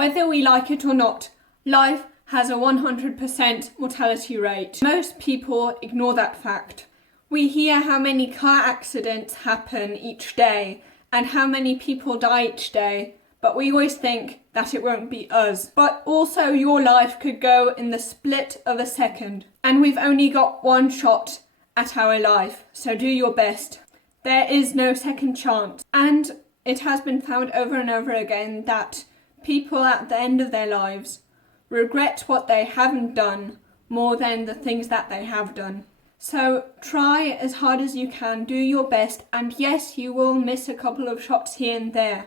Whether we like it or not, life has a 100% mortality rate. Most people ignore that fact. We hear how many car accidents happen each day and how many people die each day, but we always think that it won't be us. But also your life could go in the split of a second, and we've only got one shot at our life, so do your best. There is no second chance, and it has been found over and over again that people at the end of their lives regret what they haven't done more than the things that they have done. So try as hard as you can, do your best, and yes, you will miss a couple of shots here and there,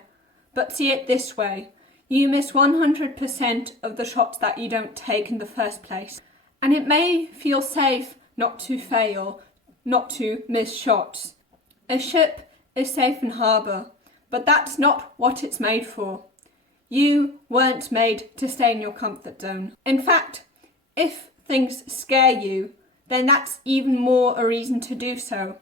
but see it this way. You miss 100% of the shots that you don't take in the first place. And it may feel safe not to fail, not to miss shots. A ship is safe in harbour, but that's not what it's made for. You weren't made to stay in your comfort zone. In fact, if things scare you, then that's even more a reason to do so.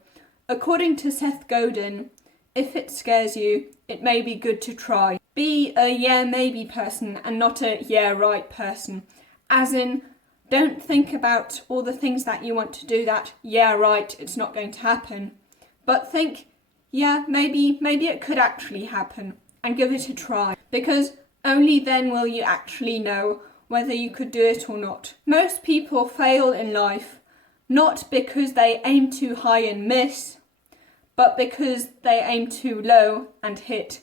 According to Seth Godin, if it scares you, it may be good to try. Be a yeah maybe person and not a yeah right person. As in, don't think about all the things that you want to do that, yeah right, it's not going to happen. But think, yeah, maybe it could actually happen, and give it a try. Because only then will you actually know whether you could do it or not. Most people fail in life not because they aim too high and miss, but because they aim too low and hit.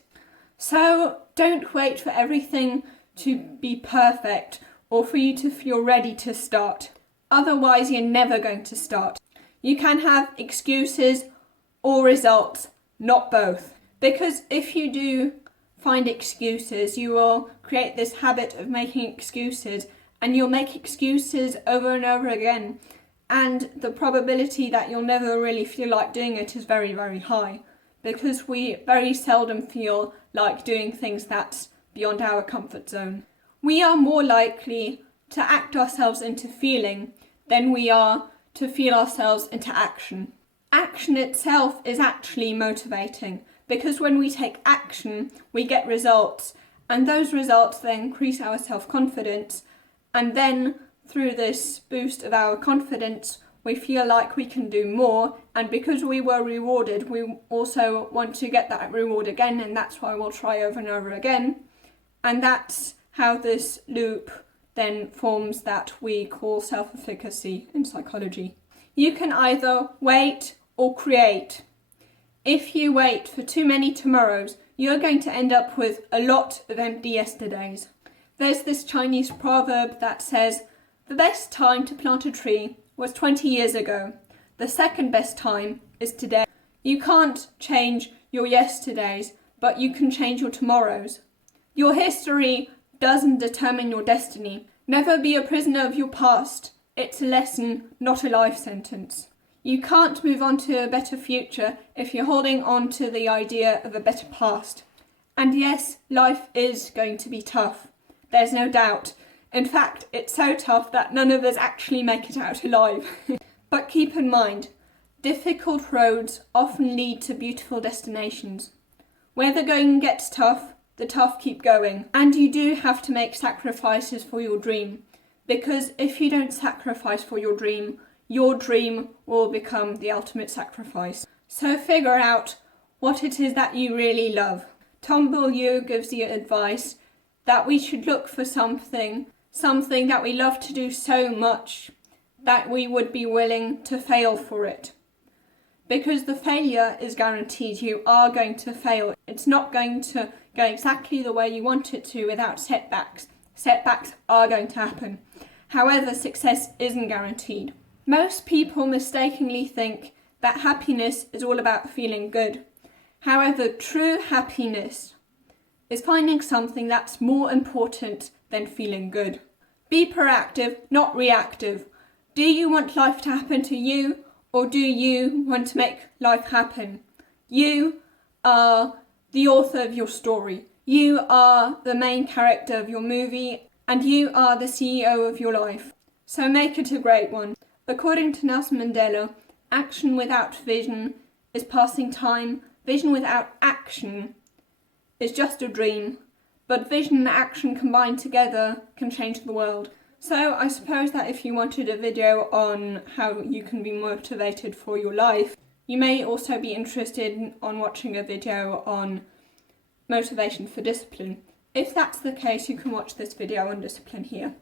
So don't wait for everything to be perfect or for you to feel ready to start. Otherwise, you're never going to start. You can have excuses or results, not both. Because if you do find excuses, you will create this habit of making excuses, and you'll make excuses over and over again. And the probability that you'll never really feel like doing it is very, very high, because we very seldom feel like doing things that's beyond our comfort zone. We are more likely to act ourselves into feeling than we are to feel ourselves into action. Action itself is actually motivating, because when we take action, we get results, and those results then increase our self-confidence, and then through this boost of our confidence, we feel like we can do more, and because we were rewarded, we also want to get that reward again, and that's why we'll try over and over again. And that's how this loop then forms that we call self-efficacy in psychology. You can either wait or create. If you wait for too many tomorrows, you're going to end up with a lot of empty yesterdays. There's this Chinese proverb that says, the best time to plant a tree was 20 years ago. The second best time is today. You can't change your yesterdays, but you can change your tomorrows. Your history doesn't determine your destiny. Never be a prisoner of your past. It's a lesson, not a life sentence. You can't move on to a better future if you're holding on to the idea of a better past. And yes, life is going to be tough. There's no doubt. In fact, it's so tough that none of us actually make it out alive. But keep in mind, difficult roads often lead to beautiful destinations. Where the going gets tough, the tough keep going. And you do have to make sacrifices for your dream. Because if you don't sacrifice for your dream will become the ultimate sacrifice. So figure out what it is that you really love. Tom Bilyeu gives the advice that we should look for something that we love to do so much that we would be willing to fail for it. Because the failure is guaranteed. You are going to fail. It's not going to go exactly the way you want it to without setbacks. Setbacks are going to happen. However, success isn't guaranteed. Most people mistakenly think that happiness is all about feeling good. However, true happiness is finding something that's more important than feeling good. Be proactive, not reactive. Do you want life to happen to you, or do you want to make life happen? You are the author of your story. You are the main character of your movie, and you are the CEO of your life. So make it a great one. According to Nelson Mandela, action without vision is passing time. Vision without action is just a dream. but vision and action combined together can change the world. So I suppose that if you wanted a video on how you can be motivated for your life, you may also be interested on watching a video on motivation for discipline. If that's the case, you can watch this video on discipline here.